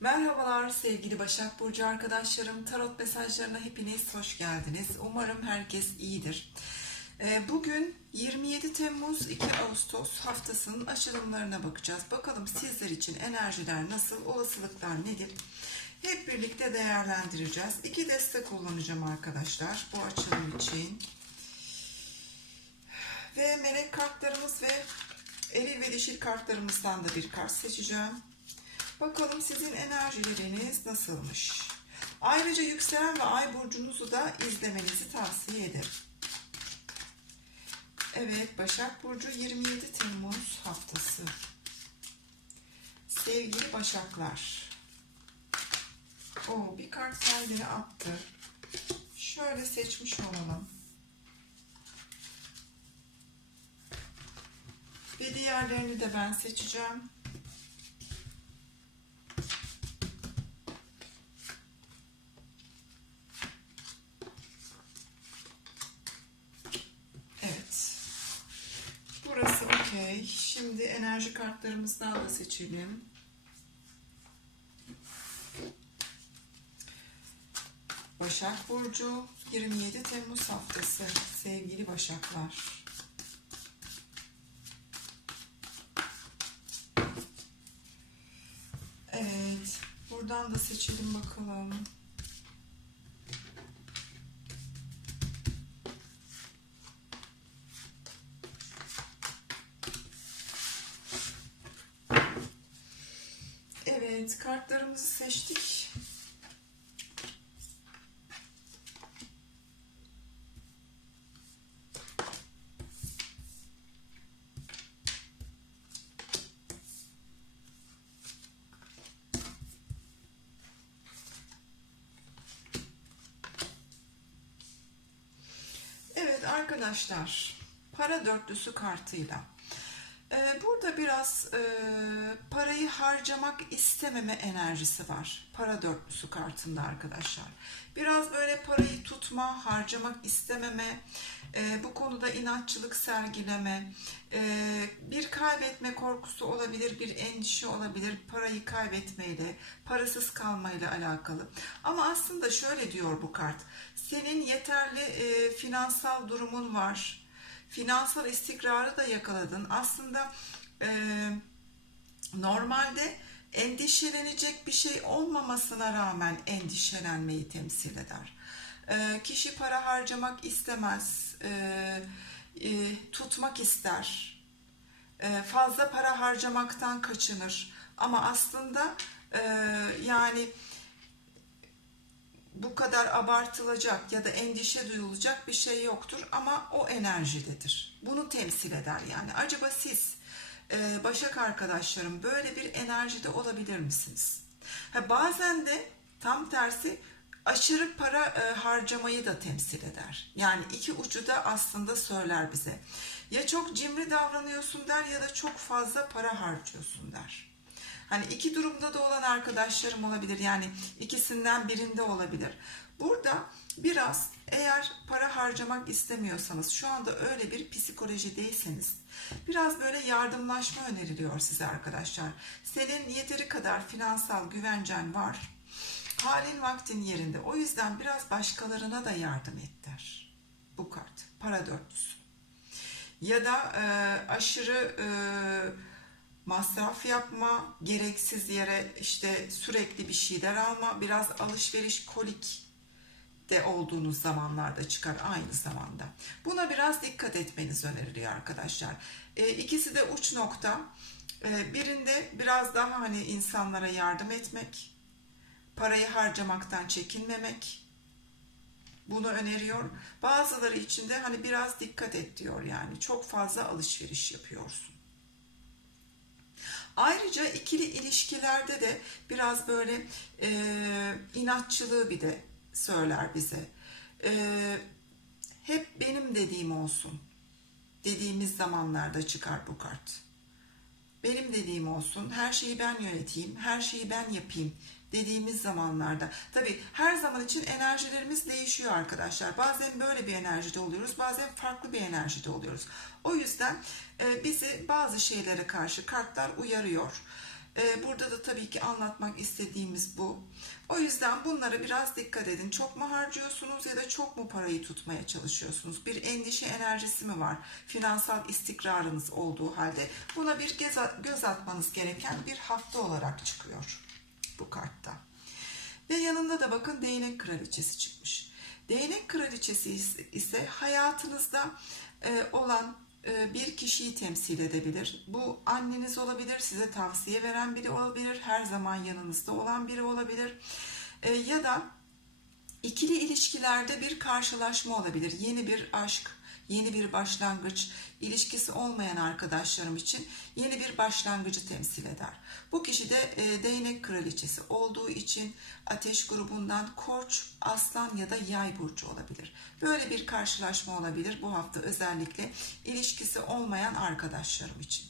Merhabalar sevgili Başak Burcu arkadaşlarım. Tarot mesajlarına hepiniz hoş geldiniz. Umarım herkes iyidir. Ee, Bugün 27 Temmuz 2 Ağustos haftasının açılımlarına bakacağız. Bakalım sizler için enerjiler nasıl, olasılıklar nedir? Hep birlikte değerlendireceğiz. İki destek kullanacağım arkadaşlar bu açılım için. Ve melek kartlarımız ve eril ve dişil kartlarımızdan da bir kart seçeceğim. Bakalım sizin enerjileriniz nasılmış. Ayrıca yükselen ve ay burcunuzu da izlemenizi tavsiye ederim. Evet, Başak Burcu 27 Temmuz haftası. Sevgili Başaklar. O bir kart kendini attı. Şöyle seçmiş olalım. Ve diğerlerini de ben seçeceğim. Evet. Burası okey. Şimdi enerji kartlarımızdan da seçelim. Başak Burcu 27 Temmuz haftası sevgili Başaklar. Evet. Buradan da seçelim bakalım. Kartlarımızı seçtik. Evet arkadaşlar, para dörtlüsü kartıyla Burada biraz e, parayı harcamak istememe enerjisi var. Para dörtlüsü kartında arkadaşlar. Biraz böyle parayı tutma, harcamak istememe, e, bu konuda inatçılık sergileme, e, bir kaybetme korkusu olabilir, bir endişe olabilir parayı kaybetmeyle, parasız kalmayla alakalı. Ama aslında şöyle diyor bu kart. Senin yeterli finansal durumun var finansal istikrarı da yakaladın. Aslında e, normalde endişelenecek bir şey olmamasına rağmen endişelenmeyi temsil eder. E, kişi para harcamak istemez, e, e, tutmak ister, e, fazla para harcamaktan kaçınır. Ama aslında e, yani bu kadar abartılacak ya da endişe duyulacak bir şey yoktur ama o enerjidedir. Bunu temsil eder yani. Acaba siz e, Başak arkadaşlarım böyle bir enerjide olabilir misiniz? Ha, bazen de tam tersi aşırı para e, harcamayı da temsil eder. Yani iki ucu da aslında söyler bize. Ya çok cimri davranıyorsun der ya da çok fazla para harcıyorsun der. Hani iki durumda da olan arkadaşlarım olabilir. Yani ikisinden birinde olabilir. Burada biraz eğer para harcamak istemiyorsanız, şu anda öyle bir psikolojideyseniz biraz böyle yardımlaşma öneriliyor size arkadaşlar. Senin yeteri kadar finansal güvencen var. Halin vaktin yerinde. O yüzden biraz başkalarına da yardım et der. Bu kart. Para dörtlüsü. Ya da e, aşırı e, masraf yapma, gereksiz yere işte sürekli bir şeyler alma, biraz alışveriş kolik de olduğunuz zamanlarda çıkar aynı zamanda. Buna biraz dikkat etmeniz öneriliyor arkadaşlar. E, ikisi de uç nokta. E, birinde biraz daha hani insanlara yardım etmek, parayı harcamaktan çekinmemek, bunu öneriyor. Bazıları için de hani biraz dikkat et diyor yani. Çok fazla alışveriş yapıyorsun. Ayrıca ikili ilişkilerde de biraz böyle e, inatçılığı bir de söyler bize. E, hep benim dediğim olsun dediğimiz zamanlarda çıkar bu kart. Benim dediğim olsun, her şeyi ben yöneteyim, her şeyi ben yapayım dediğimiz zamanlarda. Tabi her zaman için enerjilerimiz değişiyor arkadaşlar. Bazen böyle bir enerjide oluyoruz, bazen farklı bir enerjide oluyoruz. O yüzden e, bizi bazı şeylere karşı kartlar uyarıyor. Ee, burada da tabii ki anlatmak istediğimiz bu. O yüzden bunlara biraz dikkat edin. Çok mu harcıyorsunuz ya da çok mu parayı tutmaya çalışıyorsunuz? Bir endişe enerjisi mi var? Finansal istikrarınız olduğu halde buna bir göz atmanız gereken bir hafta olarak çıkıyor bu kartta. Ve yanında da bakın değnek kraliçesi çıkmış. Değnek kraliçesi ise hayatınızda e, olan e, bir kişiyi temsil edebilir. Bu anneniz olabilir, size tavsiye veren biri olabilir, her zaman yanınızda olan biri olabilir. E, ya da ikili ilişkilerde bir karşılaşma olabilir. Yeni bir aşk, yeni bir başlangıç, ilişkisi olmayan arkadaşlarım için yeni bir başlangıcı temsil eder. Bu kişi de e, değnek kraliçesi olduğu için ateş grubundan koç, aslan ya da yay burcu olabilir. Böyle bir karşılaşma olabilir bu hafta özellikle ilişkisi olmayan arkadaşlarım için.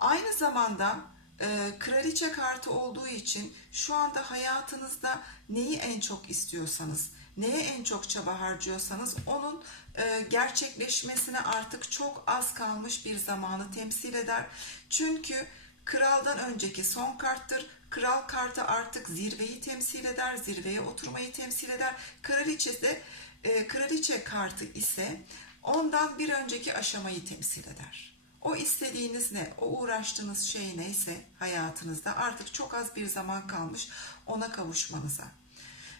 Aynı zamanda e, kraliçe kartı olduğu için şu anda hayatınızda neyi en çok istiyorsanız, neye en çok çaba harcıyorsanız onun e, gerçekleşmesine artık çok az kalmış bir zamanı temsil eder. Çünkü kraldan önceki son karttır. Kral kartı artık zirveyi temsil eder, zirveye oturmayı temsil eder. Kraliçe de e, kraliçe kartı ise ondan bir önceki aşamayı temsil eder. O istediğiniz ne, o uğraştığınız şey neyse hayatınızda artık çok az bir zaman kalmış ona kavuşmanıza.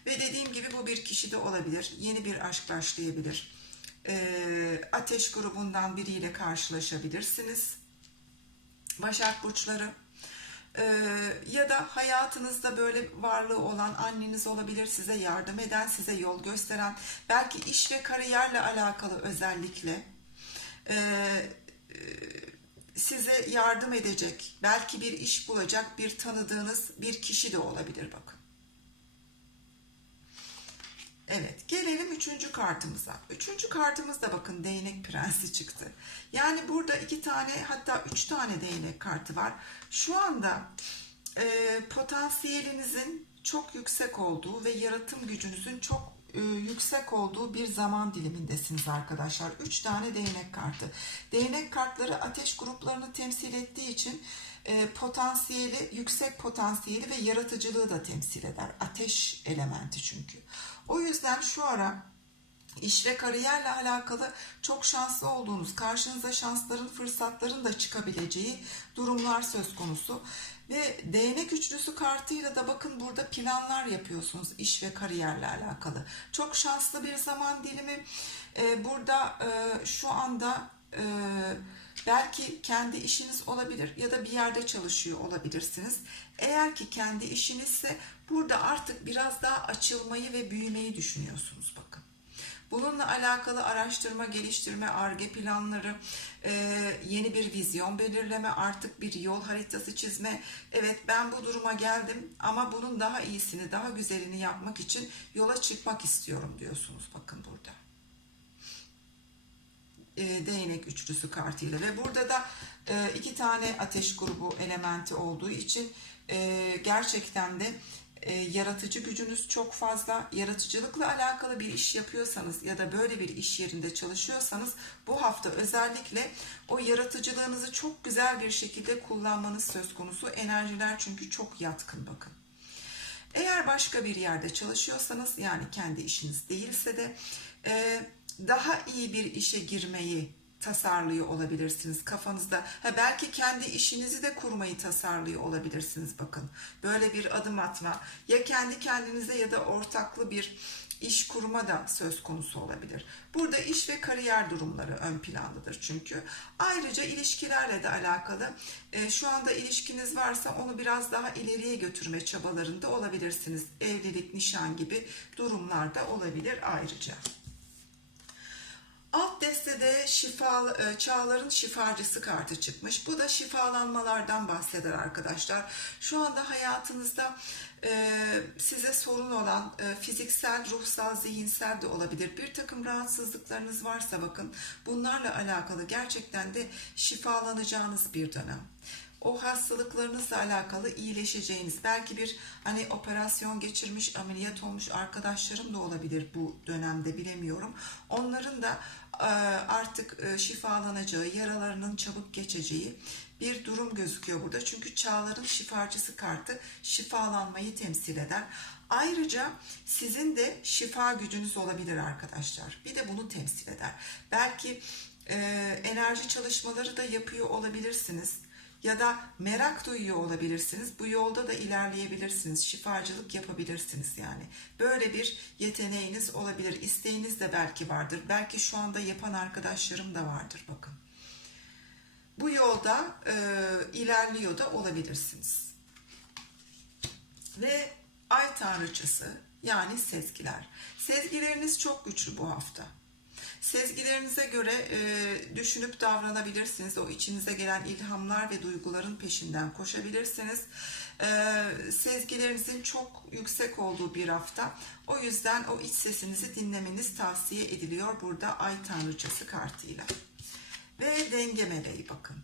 Ve dediğim gibi bu bir kişi de olabilir. Yeni bir aşk başlayabilir. Ee, ateş grubundan biriyle karşılaşabilirsiniz. Başak burçları. Ee, ya da hayatınızda böyle varlığı olan anneniz olabilir size yardım eden, size yol gösteren, belki iş ve kariyerle alakalı özellikle ee, size yardım edecek, belki bir iş bulacak bir tanıdığınız bir kişi de olabilir bakın. Evet gelelim üçüncü kartımıza. Üçüncü kartımızda bakın değnek prensi çıktı. Yani burada iki tane hatta üç tane değnek kartı var. Şu anda e, potansiyelinizin çok yüksek olduğu ve yaratım gücünüzün çok e, yüksek olduğu bir zaman dilimindesiniz arkadaşlar. Üç tane değnek kartı. Değnek kartları ateş gruplarını temsil ettiği için e, potansiyeli, yüksek potansiyeli ve yaratıcılığı da temsil eder. Ateş elementi çünkü. O yüzden şu ara iş ve kariyerle alakalı çok şanslı olduğunuz, karşınıza şansların, fırsatların da çıkabileceği durumlar söz konusu. Ve değnek üçlüsü kartıyla da bakın burada planlar yapıyorsunuz iş ve kariyerle alakalı. Çok şanslı bir zaman dilimi. Ee, burada e, şu anda e, belki kendi işiniz olabilir ya da bir yerde çalışıyor olabilirsiniz. Eğer ki kendi işinizse burada artık biraz daha açılmayı ve büyümeyi düşünüyorsunuz bakın. Bununla alakalı araştırma, geliştirme, arge planları, e, yeni bir vizyon belirleme, artık bir yol haritası çizme. Evet ben bu duruma geldim ama bunun daha iyisini, daha güzelini yapmak için yola çıkmak istiyorum diyorsunuz bakın burada. E, değnek üçlüsü kartıyla ve burada da e, iki tane ateş grubu elementi olduğu için gerçekten de e, yaratıcı gücünüz çok fazla. Yaratıcılıkla alakalı bir iş yapıyorsanız ya da böyle bir iş yerinde çalışıyorsanız bu hafta özellikle o yaratıcılığınızı çok güzel bir şekilde kullanmanız söz konusu. Enerjiler çünkü çok yatkın bakın. Eğer başka bir yerde çalışıyorsanız yani kendi işiniz değilse de e, daha iyi bir işe girmeyi tasarlıyor olabilirsiniz kafanızda. Ha belki kendi işinizi de kurmayı tasarlıyor olabilirsiniz bakın. Böyle bir adım atma ya kendi kendinize ya da ortaklı bir iş kurma da söz konusu olabilir. Burada iş ve kariyer durumları ön plandadır çünkü. Ayrıca ilişkilerle de alakalı e, şu anda ilişkiniz varsa onu biraz daha ileriye götürme çabalarında olabilirsiniz. Evlilik, nişan gibi durumlarda olabilir ayrıca. Alt destede şifa, e, çağların şifacısı kartı çıkmış. Bu da şifalanmalardan bahseder arkadaşlar. Şu anda hayatınızda e, size sorun olan e, fiziksel, ruhsal, zihinsel de olabilir. Bir takım rahatsızlıklarınız varsa bakın bunlarla alakalı gerçekten de şifalanacağınız bir dönem o hastalıklarınızla alakalı iyileşeceğiniz belki bir hani operasyon geçirmiş ameliyat olmuş arkadaşlarım da olabilir bu dönemde bilemiyorum onların da e, artık e, şifalanacağı yaralarının çabuk geçeceği bir durum gözüküyor burada. Çünkü çağların şifacısı kartı şifalanmayı temsil eder. Ayrıca sizin de şifa gücünüz olabilir arkadaşlar. Bir de bunu temsil eder. Belki e, enerji çalışmaları da yapıyor olabilirsiniz ya da merak duyuyor olabilirsiniz. Bu yolda da ilerleyebilirsiniz. Şifacılık yapabilirsiniz yani. Böyle bir yeteneğiniz olabilir. İsteğiniz de belki vardır. Belki şu anda yapan arkadaşlarım da vardır bakın. Bu yolda e, ilerliyor da olabilirsiniz. Ve ay tanrıçısı yani sezgiler. Sezgileriniz çok güçlü bu hafta. Sezgilerinize göre e, düşünüp davranabilirsiniz. O içinize gelen ilhamlar ve duyguların peşinden koşabilirsiniz. E, sezgilerinizin çok yüksek olduğu bir hafta. O yüzden o iç sesinizi dinlemeniz tavsiye ediliyor burada Ay Tanrıçası kartıyla. Ve denge meleği bakın.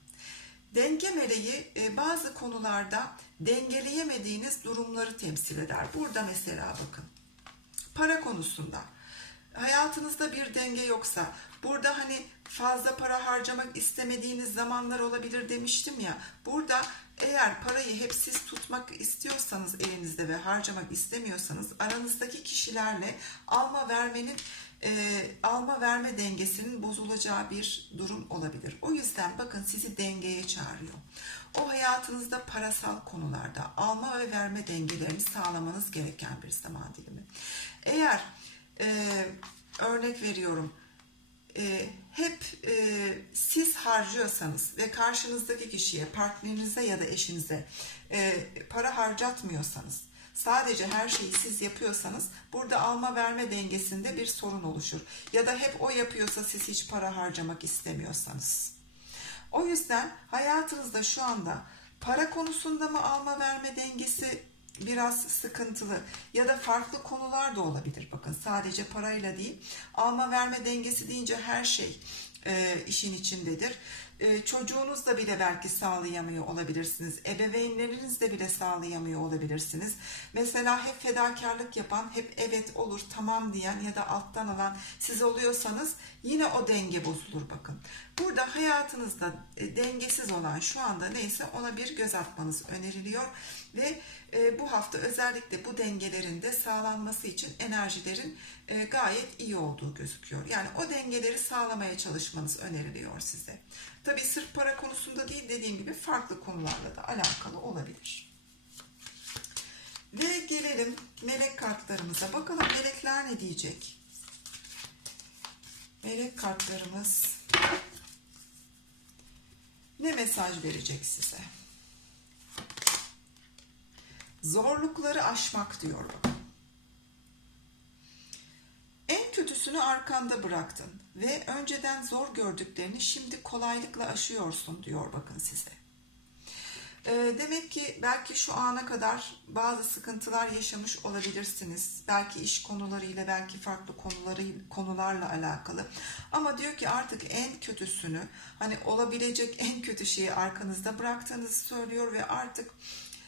Denge meleği e, bazı konularda dengeleyemediğiniz durumları temsil eder. Burada mesela bakın. Para konusunda hayatınızda bir denge yoksa burada hani fazla para harcamak istemediğiniz zamanlar olabilir demiştim ya. Burada eğer parayı hep siz tutmak istiyorsanız elinizde ve harcamak istemiyorsanız aranızdaki kişilerle alma vermenin e, alma verme dengesinin bozulacağı bir durum olabilir. O yüzden bakın sizi dengeye çağırıyor. O hayatınızda parasal konularda alma ve verme dengelerini sağlamanız gereken bir zaman dilimi. Eğer e, örnek veriyorum e, hep e, siz harcıyorsanız ve karşınızdaki kişiye, partnerinize ya da eşinize e, para harcatmıyorsanız, sadece her şeyi siz yapıyorsanız burada alma verme dengesinde bir sorun oluşur. Ya da hep o yapıyorsa siz hiç para harcamak istemiyorsanız. O yüzden hayatınızda şu anda para konusunda mı alma verme dengesi biraz sıkıntılı ya da farklı konular da olabilir. Bakın sadece parayla değil alma verme dengesi deyince her şey e, işin içindedir. E, çocuğunuz da bile belki sağlayamıyor olabilirsiniz. Ebeveynleriniz de bile sağlayamıyor olabilirsiniz. Mesela hep fedakarlık yapan, hep evet olur tamam diyen ya da alttan alan siz oluyorsanız yine o denge bozulur bakın. Burada hayatınızda e, dengesiz olan şu anda neyse ona bir göz atmanız öneriliyor ve e, bu hafta özellikle bu dengelerin de sağlanması için enerjilerin e, gayet iyi olduğu gözüküyor. Yani o dengeleri sağlamaya çalışmanız öneriliyor size. Tabii sırf para konusunda değil dediğim gibi farklı konularla da alakalı olabilir. Ve gelelim melek kartlarımıza. Bakalım melekler ne diyecek? Melek kartlarımız ne mesaj verecek size? Zorlukları aşmak diyor bakın. En kötüsünü arkanda bıraktın ve önceden zor gördüklerini şimdi kolaylıkla aşıyorsun diyor bakın size. Ee, demek ki belki şu ana kadar bazı sıkıntılar yaşamış olabilirsiniz. Belki iş konularıyla, belki farklı konuları konularla alakalı. Ama diyor ki artık en kötüsünü, hani olabilecek en kötü şeyi arkanızda bıraktığınızı söylüyor ve artık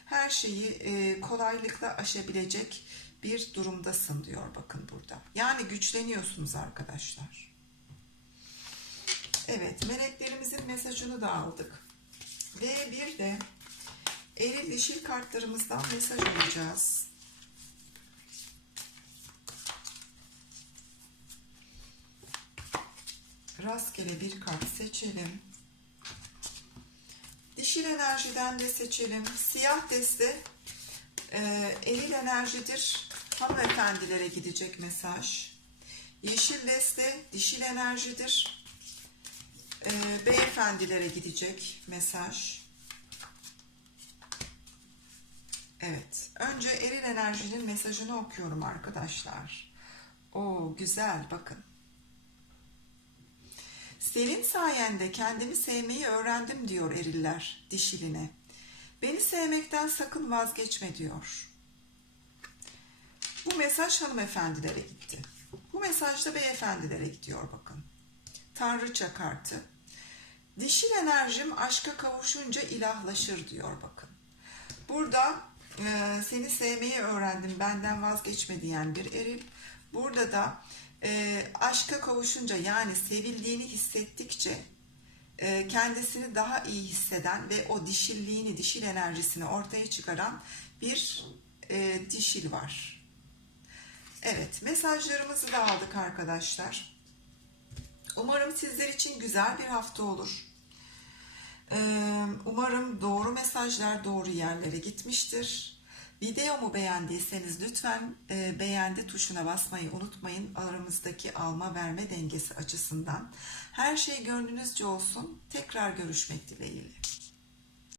her şeyi e, kolaylıkla aşabilecek bir durumdasın diyor bakın burada. Yani güçleniyorsunuz arkadaşlar. Evet, meleklerimizin mesajını da aldık. Ve bir de eril dişil kartlarımızdan mesaj alacağız. Rastgele bir kart seçelim. Dişil enerjiden de seçelim. Siyah deste e, eril enerjidir. Hanımefendilere gidecek mesaj. Yeşil deste dişil enerjidir. E, beyefendilere gidecek mesaj. Evet. Önce eril enerjinin mesajını okuyorum arkadaşlar. O güzel bakın. Senin sayende kendimi sevmeyi öğrendim diyor eriller dişiline. Beni sevmekten sakın vazgeçme diyor. Bu mesaj hanımefendilere gitti. Bu mesaj da beyefendilere gidiyor bakın. Tanrıça kartı. Dişil enerjim aşka kavuşunca ilahlaşır diyor bakın. Burada e, seni sevmeyi öğrendim benden vazgeçme diyen bir eril. Burada da e, aşka kavuşunca yani sevildiğini hissettikçe e, kendisini daha iyi hisseden ve o dişilliğini, dişil enerjisini ortaya çıkaran bir e, dişil var. Evet, mesajlarımızı da aldık arkadaşlar. Umarım sizler için güzel bir hafta olur. Ee, Umarım doğru mesajlar doğru yerlere gitmiştir. Videomu beğendiyseniz lütfen e, beğendi tuşuna basmayı unutmayın. Aramızdaki alma verme dengesi açısından. Her şey gönlünüzce olsun. Tekrar görüşmek dileğiyle.